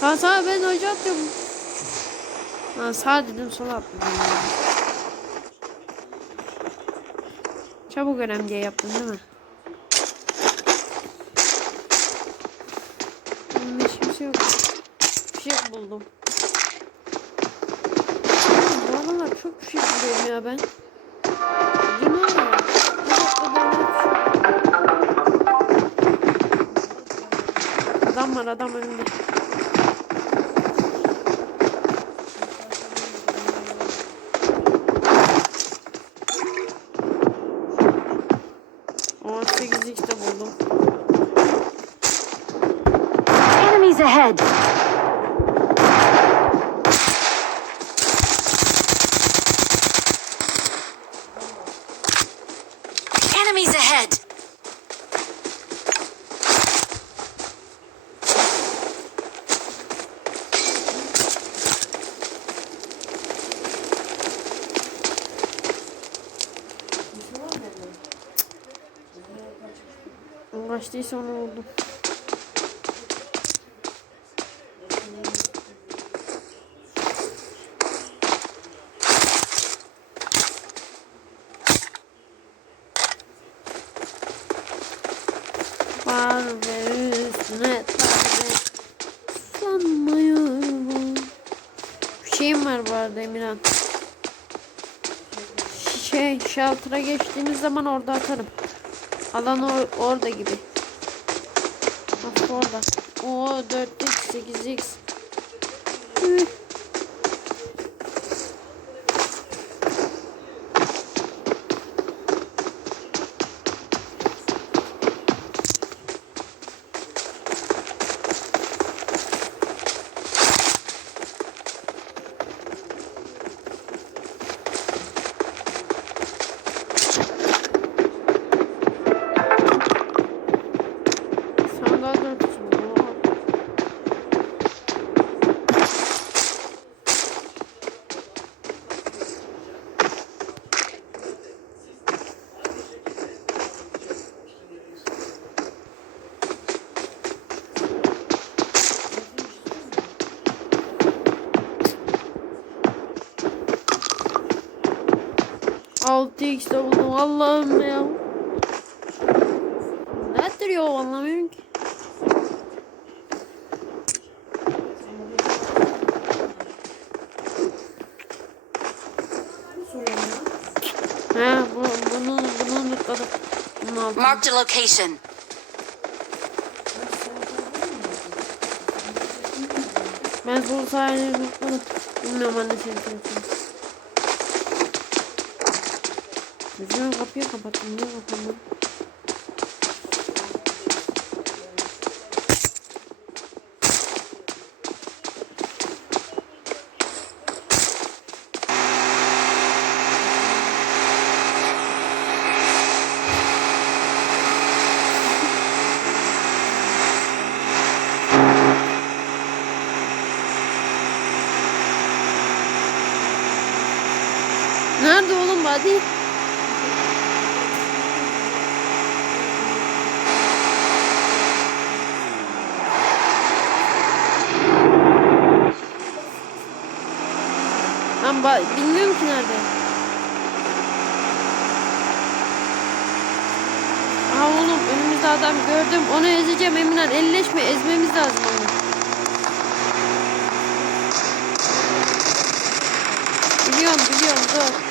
Sağ sağ ben hoca atıyorum. Ha, sağ dedim sola atladım. Çabuk önem diye yaptın değil mi? Hmm, hiç kimse yok. Bir şey buldum. Bu aralar çok bir şey buluyorum ya ben. Bu ne ya? Bu dakikada ne bir şey. Adam var adam önümde. O 8 de buldum. Enemies ahead! Enemies ahead! Uğraştıysa onu buldum. Var ve üstüne tabi sanmıyorum. Bir şeyim var bu arada Emirhan. Şey, shelter'a geçtiğimiz zaman orada atarım. Alan or- orada gibi. Bak orada. Oo 4x 8x. Üh. Altı x de buldum Allah'ım ya. Nedir ya anlamıyorum ki. He bu, bunu bunu unutladım. Marked a location. Ben bu sayede unutladım. Bilmiyorum anne telefonu. Çocuğun kapıyı kapattım. Niye kapattım? Nerede oğlum hadi? Ba bilmiyorum ki nerede. Aha oğlum önümüzde adam gördüm. Onu ezeceğim Eminen. Elleşme ezmemiz lazım onu. Biliyorum biliyorum dur.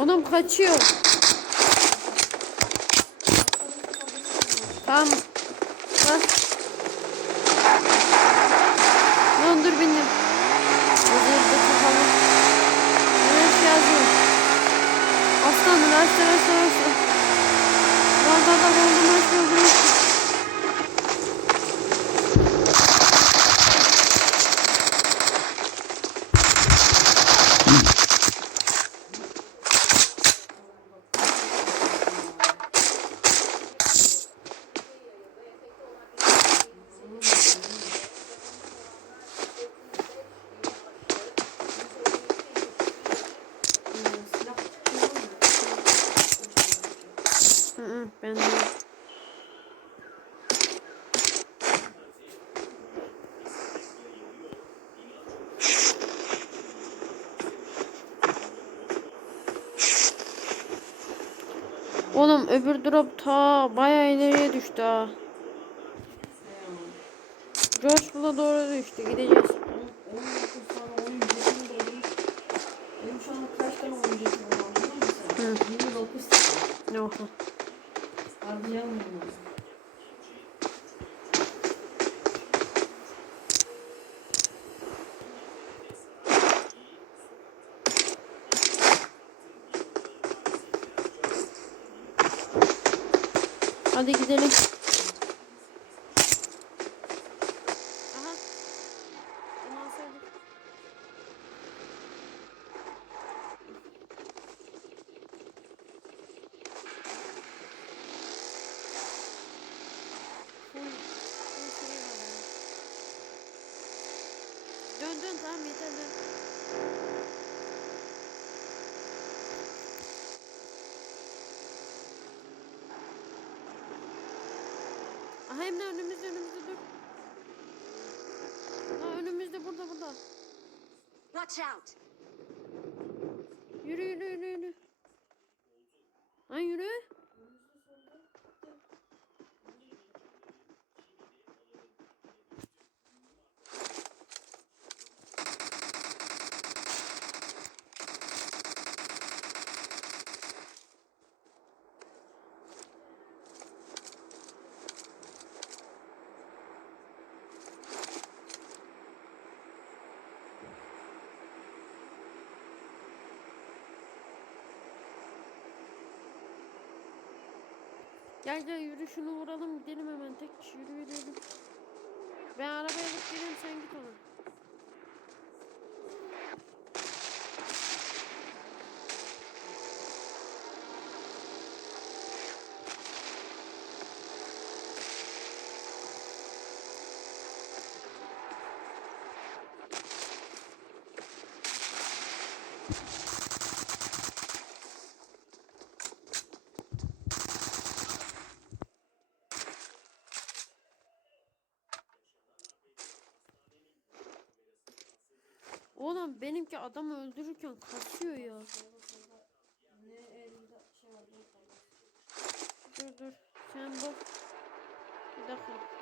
Oğlum kaçıyor. Tamam. Bas. Lan dur benim. Hazırda tutalım. Evet yazıyor. Aslan, aslan, aslan, aslan. Lan lan lan oğlum aslan, Hı hı ben de. Oğlum öbür drop ta bayağı ileriye düştü ha. George doğru düştü. Gideceğiz. Hı. 29 tane. Hadi gidelim. Aha. Onu alsaydık. Full, full şey var yani. Dön dön tamam yeter dön. Aha hem de önümüzde önümüzde dur. Ha önümüzde burada burada. Watch out! Yürü yürü yürü yürü. Ha yürü. Gel gel yürü şunu vuralım gidelim hemen tek kişi yürü yürü. Ben arabaya alıp geleyim sen git ona. Oğlum benimki adamı öldürürken kasıyor ya. Ne elinde şey? Dur dur. Sen bak. Bir dakika.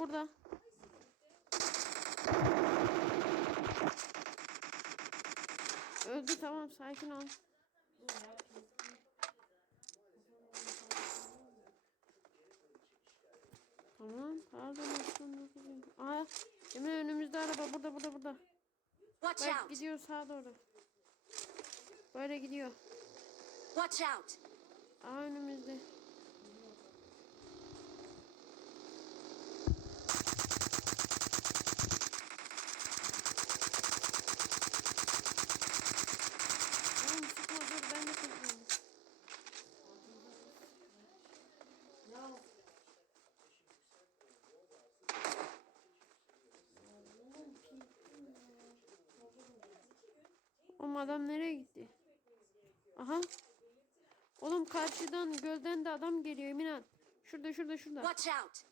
Burada. Öldü tamam sakin ol. Tamam pardon. Aa Emre önümüzde araba burada burada burada. Watch Bak out! gidiyor sağa doğru. Böyle gidiyor. Watch out! Aa önümüzde. Adam nereye gitti? Aha. Oğlum karşıdan gölden de adam geliyor Eminat. Şurada şurada şurada. Watch out!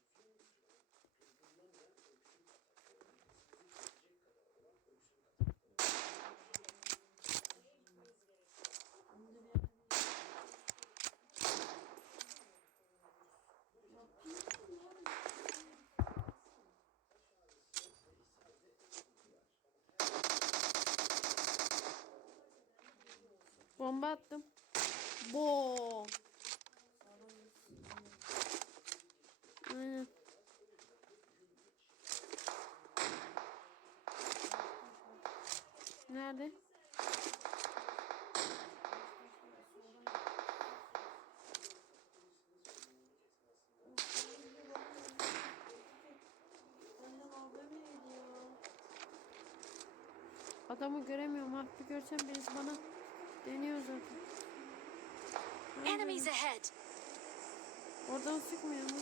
Ya. Adamı göremiyorum. Ah bir görsem birisi bana deniyor zaten. Enemies ahead! Oradan sıkmıyor mu?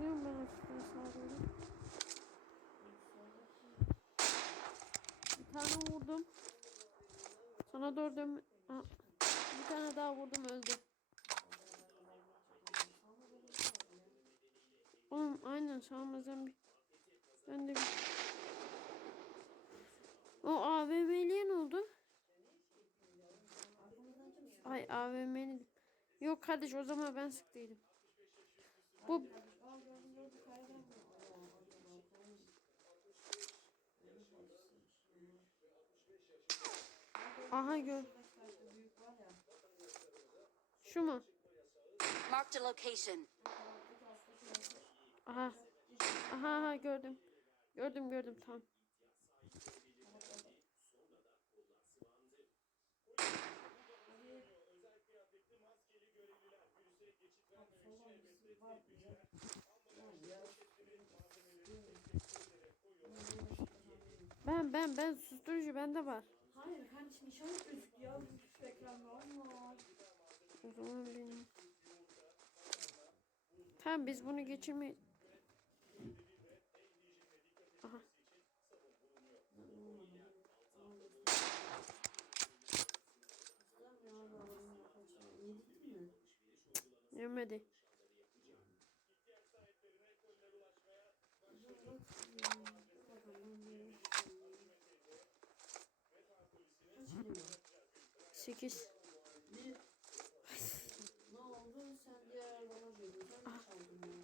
Açılıyorum ben hafiften sağa doğru. Bir tane vurdum. Sana. Aa, Bir tane daha vurdum öldü. Oğlum aynen sağımızdan bir. Ben de bir. O AVM'liye ne oldu? Ay AVM'li. Yok kardeş o zaman ben sıktıydım. Bu Aa gördüm gördüm kayadan mı? Aa, acaba tamam. Aha gör. Şu mu? Marked a location. Aha. Aha aha gördüm. Gördüm gördüm. Ya, Ben ben ben susturucu bende var. Hayır kardeşim gözüktü ya. Şu ekranda Allah. O zaman. Tamam biz bunu geçirmeyiz. Aha. Yemedi. 8. Bir. Ne oldu? Sen diğer arabana diyordun. Sen mi çaldın ya?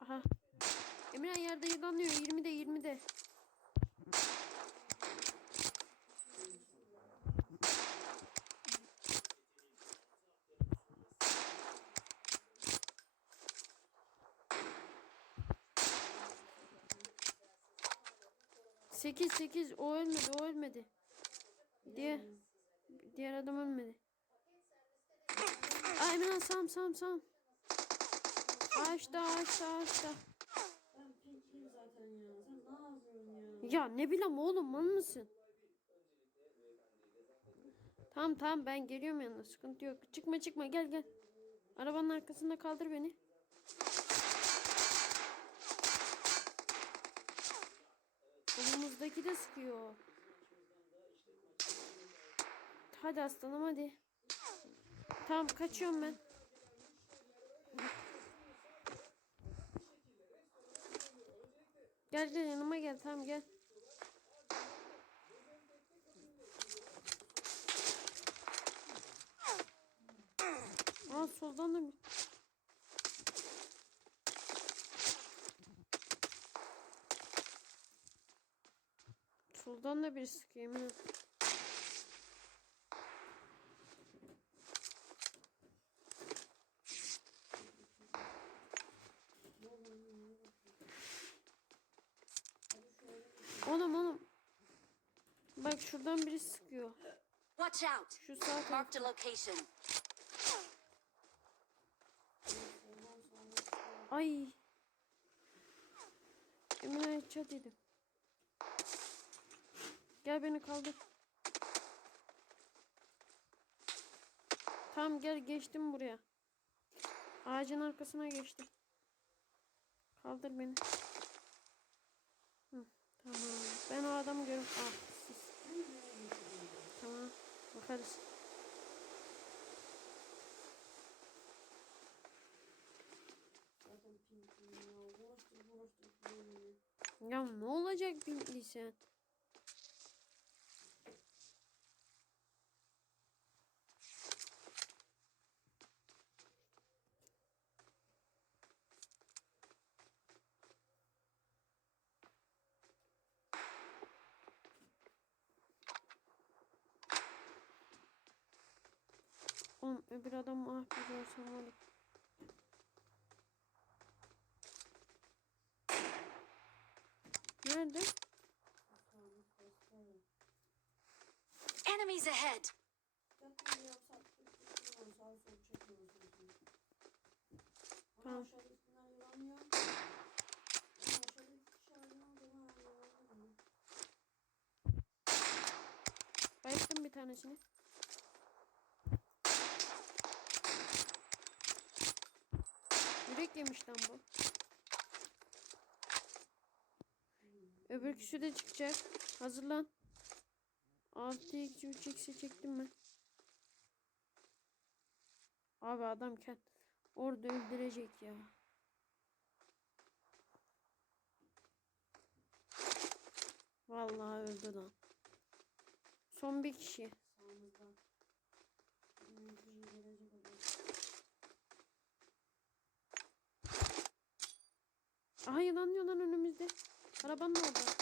Aha. Emirhan yerde yılanıyor. 20'de 20'de. Sekiz sekiz o ölmedi o ölmedi. Diğer diğer adam ölmedi. Ay Emirhan sam sam sam. Ağaçta ağaçta ağaçta. Ya ne bileyim oğlum mal mısın? Tamam tamam ben geliyorum yanına sıkıntı yok. Çıkma çıkma gel gel. Arabanın arkasında kaldır beni. Kolumuzdaki de sıkıyor. Hadi aslanım hadi. Tamam kaçıyorum ben. Gel gel yanıma gel tamam gel. Aa soldan da bir. Soldan da bir sıkıyor eminim. Oğlum oğlum. Bak şuradan biri sıkıyor. Watch out! Şu sağ. Marked a location. Ay. Emine çat dedim. Gel beni kaldır. Tamam gel geçtim buraya. Ağacın arkasına geçtim. Kaldır beni. Hı, tamam. Ben o adamı görüp ah siz. Tamam. Bakarız. Ya ne olacak bildiysen? Adam bir görsem var ya. Nerede? Enemies ahead! Tamam. Bayılttım bir tanesini. Yürek yemiş bu. Öbürküsü de çıkacak. Hazırlan. 6 x 3 x'i çektim ben. Abi adam kend orada öldürecek ya. Vallahi öldü lan. Son bir kişi. Aha yılan yılan önümüzde. Arabanın orada.